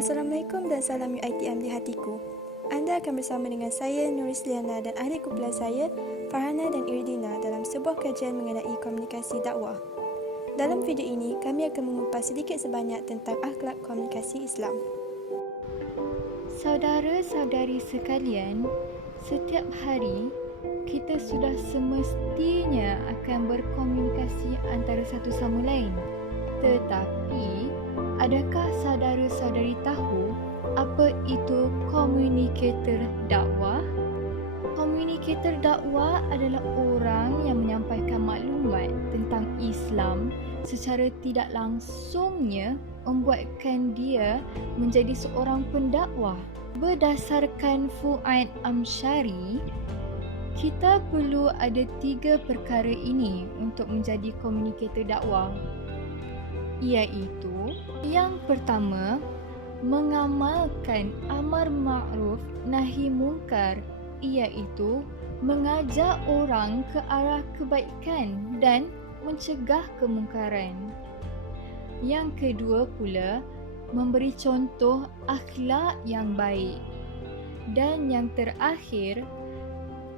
Assalamualaikum dan salam UiTM di hatiku. Anda akan bersama dengan saya, Nuris Liana dan ahli kumpulan saya, Farhana dan Irdina dalam sebuah kajian mengenai komunikasi dakwah. Dalam video ini, kami akan mengupas sedikit sebanyak tentang akhlak komunikasi Islam. Saudara-saudari sekalian, setiap hari kita sudah semestinya akan berkomunikasi antara satu sama lain. Tetapi, adakah saudara-saudari tahu apa itu communicator dakwah? Communicator dakwah adalah orang yang menyampaikan maklumat tentang Islam secara tidak langsungnya membuatkan dia menjadi seorang pendakwah. Berdasarkan Fuad Amsyari, kita perlu ada 3 perkara ini untuk menjadi communicator dakwah. Iaitu, yang pertama, mengamalkan amar ma'ruf nahi munkar, iaitu mengajak orang ke arah kebaikan dan mencegah kemungkaran. Yang kedua pula, memberi contoh akhlak yang baik. Dan yang terakhir,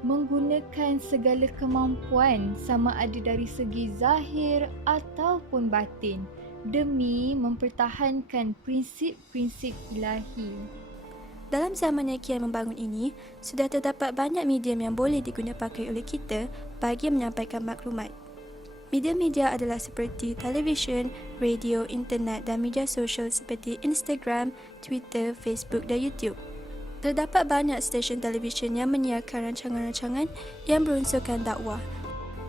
menggunakan segala kemampuan sama ada dari segi zahir ataupun batin demi mempertahankan prinsip-prinsip ilahi. Dalam zaman yang kian membangun ini, sudah terdapat banyak medium yang boleh digunakan pakai oleh kita bagi menyampaikan maklumat. Media-media adalah seperti televisyen, radio, internet dan media sosial seperti Instagram, Twitter, Facebook dan YouTube. Terdapat banyak stesen televisyen yang menyiarkan rancangan-rancangan yang berunsurkan dakwah.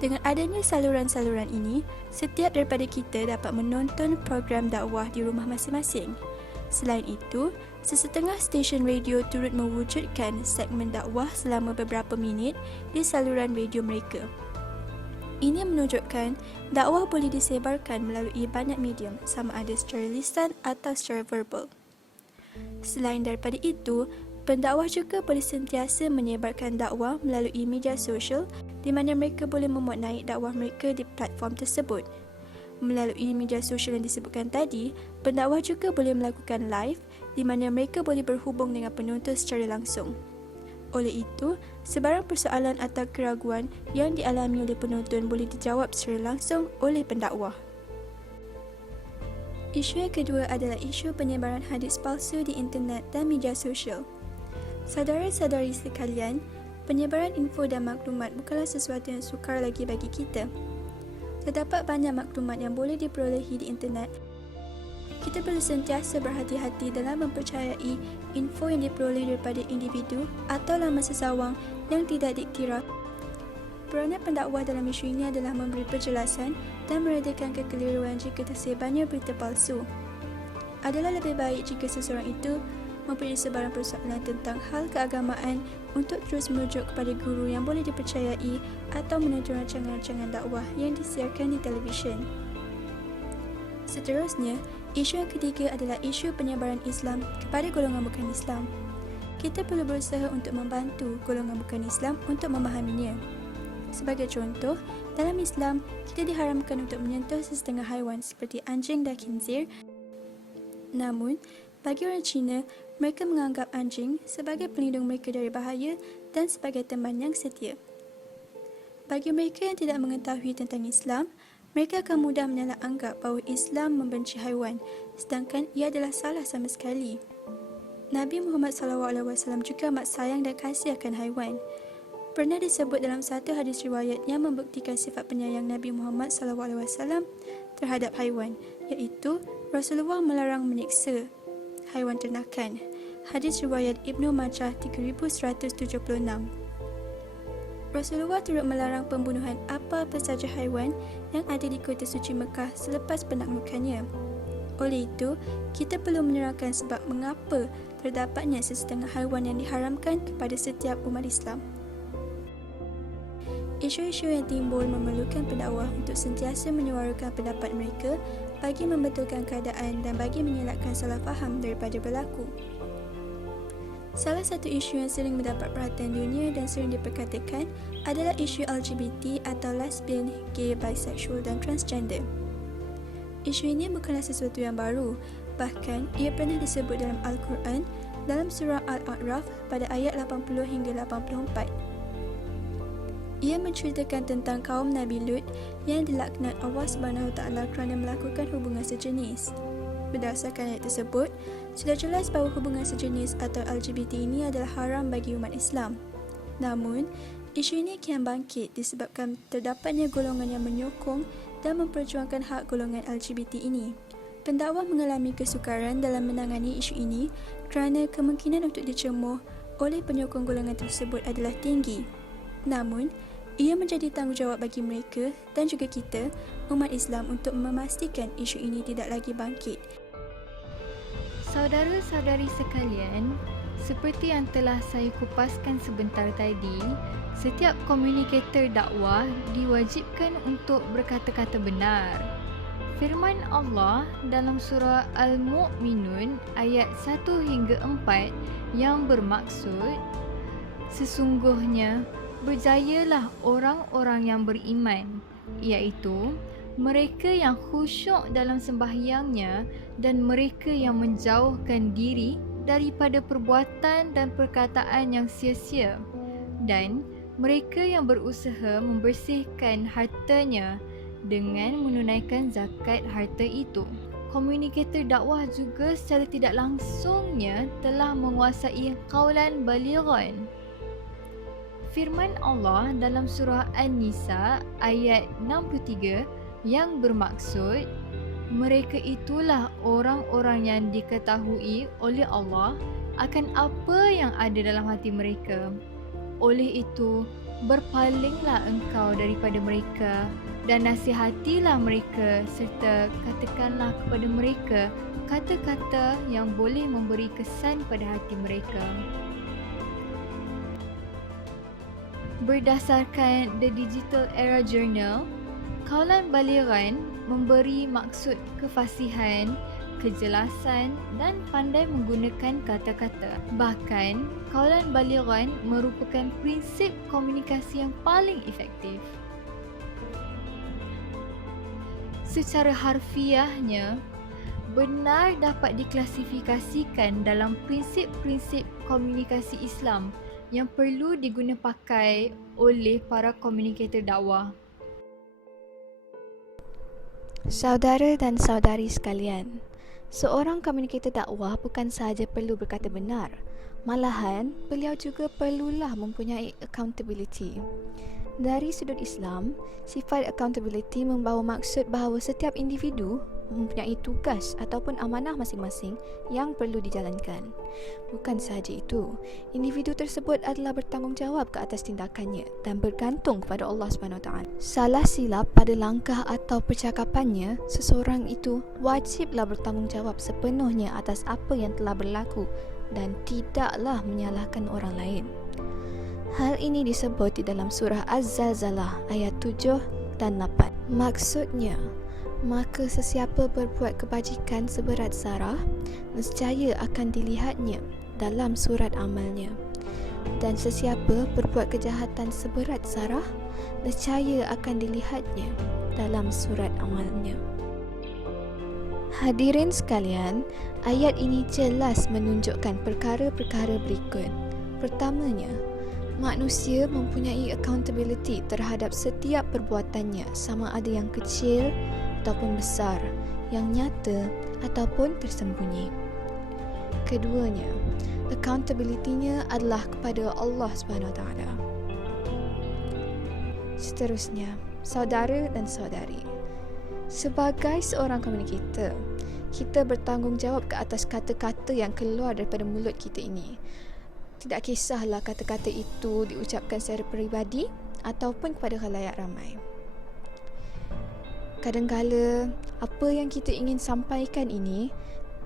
Dengan adanya saluran-saluran ini, setiap daripada kita dapat menonton program dakwah di rumah masing-masing. Selain itu, sesetengah stesen radio turut mewujudkan segmen dakwah selama beberapa minit di saluran radio mereka. Ini menunjukkan dakwah boleh disebarkan melalui banyak medium, sama ada secara lisan atau secara verbal. Selain daripada itu, pendakwah juga boleh sentiasa menyebarkan dakwah melalui media sosial di mana mereka boleh memuat naik dakwah mereka di platform tersebut. Melalui media sosial yang disebutkan tadi, pendakwah juga boleh melakukan live di mana mereka boleh berhubung dengan penonton secara langsung. Oleh itu, sebarang persoalan atau keraguan yang dialami oleh penonton boleh dijawab secara langsung oleh pendakwah. Isu yang kedua adalah isu penyebaran hadis palsu di internet dan media sosial. Saudara-saudari sekalian, penyebaran info dan maklumat bukanlah sesuatu yang sukar lagi bagi kita. Terdapat banyak maklumat yang boleh diperolehi di internet. Kita perlu sentiasa berhati-hati dalam mempercayai info yang diperoleh daripada individu atau laman sesawang yang tidak diiktiraf. Peranan pendakwah dalam isu ini adalah memberi penjelasan dan meredakan kekeliruan jika tersebarnya berita palsu. Adalah lebih baik jika seseorang itu mempunyai sebarang persoalan tentang hal keagamaan untuk terus merujuk kepada guru yang boleh dipercayai atau menonton rancangan-rancangan dakwah yang disiarkan di televisyen. Seterusnya, isu yang ketiga adalah isu penyebaran Islam kepada golongan bukan Islam. Kita perlu berusaha untuk membantu golongan bukan Islam untuk memahaminya. Sebagai contoh, dalam Islam, kita diharamkan untuk menyentuh sesetengah haiwan seperti anjing dan khinzir. Namun, bagi orang Cina, mereka menganggap anjing sebagai pelindung mereka dari bahaya dan sebagai teman yang setia. Bagi mereka yang tidak mengetahui tentang Islam, mereka akan mudah menyalah anggap bahawa Islam membenci haiwan, sedangkan ia adalah salah sama sekali. Nabi Muhammad SAW juga amat sayang dan kasih akan haiwan. Pernah disebut dalam satu hadis riwayat yang membuktikan sifat penyayang Nabi Muhammad SAW terhadap haiwan, iaitu Rasulullah melarang menyiksa haiwan ternakan. Hadis riwayat Ibnu Majah 3176. Rasulullah turut melarang pembunuhan apa-apa saja haiwan yang ada di kota suci Mekah selepas penaklukannya. Oleh itu, kita perlu menerangkan sebab mengapa terdapatnya sesetengah haiwan yang diharamkan kepada setiap umat Islam. Isu-isu yang timbul memerlukan pendakwah untuk sentiasa menyuarakan pendapat mereka bagi membetulkan keadaan dan bagi mengelakkan salah faham daripada berlaku. Salah satu isu yang sering mendapat perhatian dunia dan sering diperkatakan adalah isu LGBT atau lesbian, gay, bisexual dan transgender. Isu ini bukanlah sesuatu yang baru. Bahkan, ia pernah disebut dalam Al-Quran dalam surah Al-A'raf pada ayat 80 hingga 84. Ia menceritakan tentang kaum Nabi Lut yang dilaknat Allah SWT kerana melakukan hubungan sejenis. Berdasarkan ayat tersebut, sudah jelas bahawa hubungan sejenis atau LGBT ini adalah haram bagi umat Islam. Namun, isu ini kian bangkit disebabkan terdapatnya golongan yang menyokong dan memperjuangkan hak golongan LGBT ini. Pendakwa mengalami kesukaran dalam menangani isu ini kerana kemungkinan untuk dicemuh oleh penyokong golongan tersebut adalah tinggi. Namun, ia menjadi tanggungjawab bagi mereka dan juga kita, umat Islam, untuk memastikan isu ini tidak lagi bangkit. Saudara-saudari sekalian, seperti yang telah saya kupaskan sebentar tadi, setiap komunikator dakwah diwajibkan untuk berkata-kata benar. Firman Allah dalam surah Al-Mu'minun ayat 1 hingga 4 yang bermaksud, sesungguhnya berjayalah orang-orang yang beriman, iaitu mereka yang khusyuk dalam sembahyangnya dan mereka yang menjauhkan diri daripada perbuatan dan perkataan yang sia-sia, dan mereka yang berusaha membersihkan hartanya dengan menunaikan zakat harta itu. Komunikator dakwah juga secara tidak langsungnya telah menguasai qaulan balighan. Firman Allah dalam surah An-Nisa ayat 63 yang bermaksud, mereka itulah orang-orang yang diketahui oleh Allah akan apa yang ada dalam hati mereka. Oleh itu, berpalinglah engkau daripada mereka dan nasihatilah mereka serta katakanlah kepada mereka kata-kata yang boleh memberi kesan pada hati mereka. Berdasarkan The Digital Era Journal, qaulan balighan memberi maksud kefasihan, kejelasan dan pandai menggunakan kata-kata. Bahkan, qaulan balighan merupakan prinsip komunikasi yang paling efektif. Secara harfiahnya, benar dapat diklasifikasikan dalam prinsip-prinsip komunikasi Islam yang perlu diguna pakai oleh para komunikator dakwah. Saudara dan saudari sekalian, seorang komunikator dakwah bukan sahaja perlu berkata benar, malahan beliau juga perlulah mempunyai accountability. Dari sudut Islam, sifat accountability membawa maksud bahawa setiap individu mempunyai tugas ataupun amanah masing-masing yang perlu dijalankan. Bukan sahaja itu, individu tersebut adalah bertanggungjawab ke atas tindakannya dan bergantung kepada Allah SWT. Salah silap pada langkah atau percakapannya, seseorang itu wajiblah bertanggungjawab sepenuhnya atas apa yang telah berlaku dan tidaklah menyalahkan orang lain. Hal ini disebut di dalam surah Az-Zalzalah ayat 7 dan 8. Maksudnya, maka sesiapa berbuat kebajikan seberat zarah, nescaya akan dilihatnya dalam surat amalnya. Dan sesiapa berbuat kejahatan seberat zarah, nescaya akan dilihatnya dalam surat amalnya. Hadirin sekalian, ayat ini jelas menunjukkan perkara-perkara berikut. Pertamanya, manusia mempunyai accountability terhadap setiap perbuatannya, sama ada yang kecil ataupun besar, yang nyata ataupun tersembunyi. Keduanya, accountability-nya adalah kepada Allah SWT. Seterusnya, saudara dan saudari, sebagai seorang komunikator, kita bertanggungjawab ke atas kata-kata yang keluar daripada mulut kita ini. Tidak kisahlah kata-kata itu diucapkan secara peribadi ataupun kepada khalayak ramai. Kadang-kala apa yang kita ingin sampaikan ini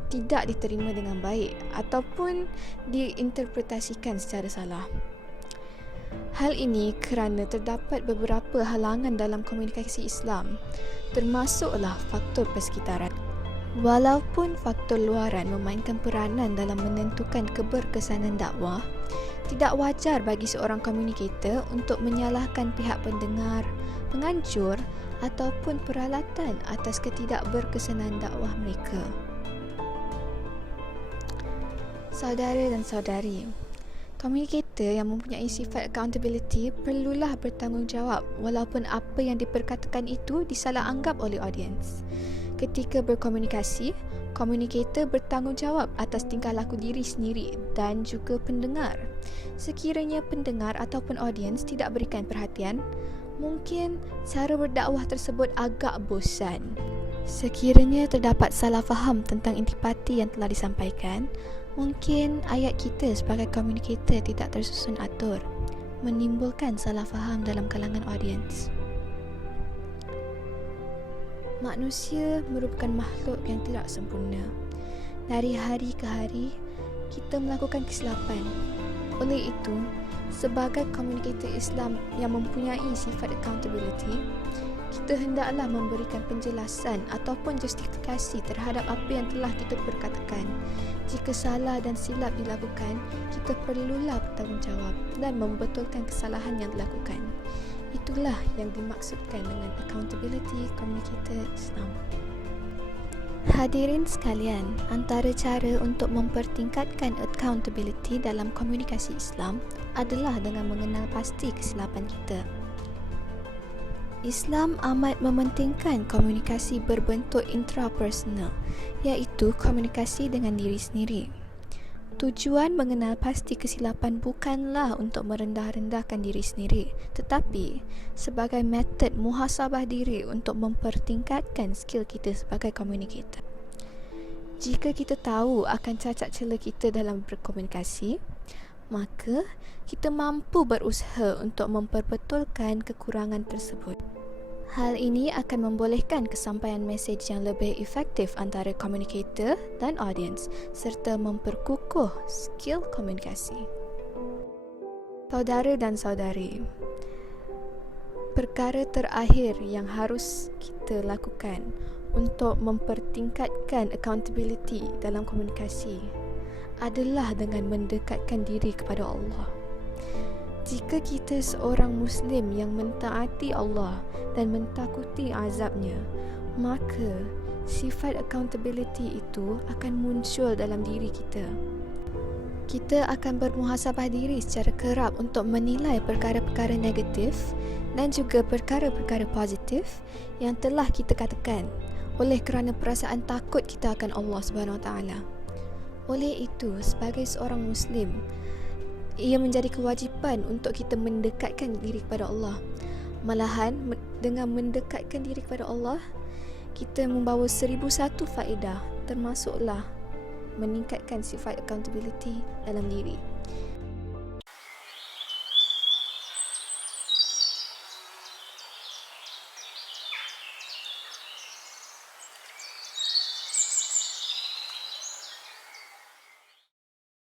tidak diterima dengan baik ataupun diinterpretasikan secara salah. Hal ini kerana terdapat beberapa halangan dalam komunikasi Islam, termasuklah faktor persekitaran. Walaupun faktor luaran memainkan peranan dalam menentukan keberkesanan dakwah, tidak wajar bagi seorang komunikator untuk menyalahkan pihak pendengar, penganjur ataupun peralatan atas ketidakberkesanan dakwah mereka. Saudara dan saudari, communicator yang mempunyai sifat accountability perlulah bertanggungjawab walaupun apa yang diperkatakan itu disalah anggap oleh audiens. Ketika berkomunikasi, communicator bertanggungjawab atas tingkah laku diri sendiri dan juga pendengar. Sekiranya pendengar ataupun audiens tidak berikan perhatian, mungkin cara berdakwah tersebut agak bosan. Sekiranya terdapat salah faham tentang intipati yang telah disampaikan, mungkin ayat kita sebagai communicator tidak tersusun atur, menimbulkan salah faham dalam kalangan audiens. Manusia merupakan makhluk yang tidak sempurna. Dari hari ke hari, kita melakukan kesilapan. Oleh itu, sebagai communicator Islam yang mempunyai sifat accountability, kita hendaklah memberikan penjelasan ataupun justifikasi terhadap apa yang telah kita perkatakan. Jika salah dan silap dilakukan, kita perlulah bertanggungjawab dan membetulkan kesalahan yang dilakukan. Itulah yang dimaksudkan dengan accountability communicator Islam. Hadirin sekalian, antara cara untuk mempertingkatkan accountability dalam komunikasi Islam adalah dengan mengenal pasti kesilapan kita. Islam amat mementingkan komunikasi berbentuk intrapersonal, iaitu komunikasi dengan diri sendiri. Tujuan mengenal pasti kesilapan bukanlah untuk merendah-rendahkan diri sendiri, tetapi sebagai metod muhasabah diri untuk mempertingkatkan skill kita sebagai communicator. Jika kita tahu akan cacat celah kita dalam berkomunikasi, maka kita mampu berusaha untuk memperbetulkan kekurangan tersebut. Hal ini akan membolehkan kesampaian mesej yang lebih efektif antara communicator dan audiens serta memperkukuh skill komunikasi. Saudara dan saudari, perkara terakhir yang harus kita lakukan untuk mempertingkatkan accountability dalam komunikasi adalah dengan mendekatkan diri kepada Allah. Jika kita seorang Muslim yang mentaati Allah dan mentakuti azabnya, maka sifat accountability itu akan muncul dalam diri kita. Kita akan bermuhasabah diri secara kerap untuk menilai perkara-perkara negatif dan juga perkara-perkara positif yang telah kita katakan oleh kerana perasaan takut kita akan Allah SWT. Oleh itu, sebagai seorang Muslim, ia menjadi kewajipan untuk kita mendekatkan diri kepada Allah. Malahan, dengan mendekatkan diri kepada Allah, kita membawa 1001 faedah, termasuklah meningkatkan sifat accountability dalam diri.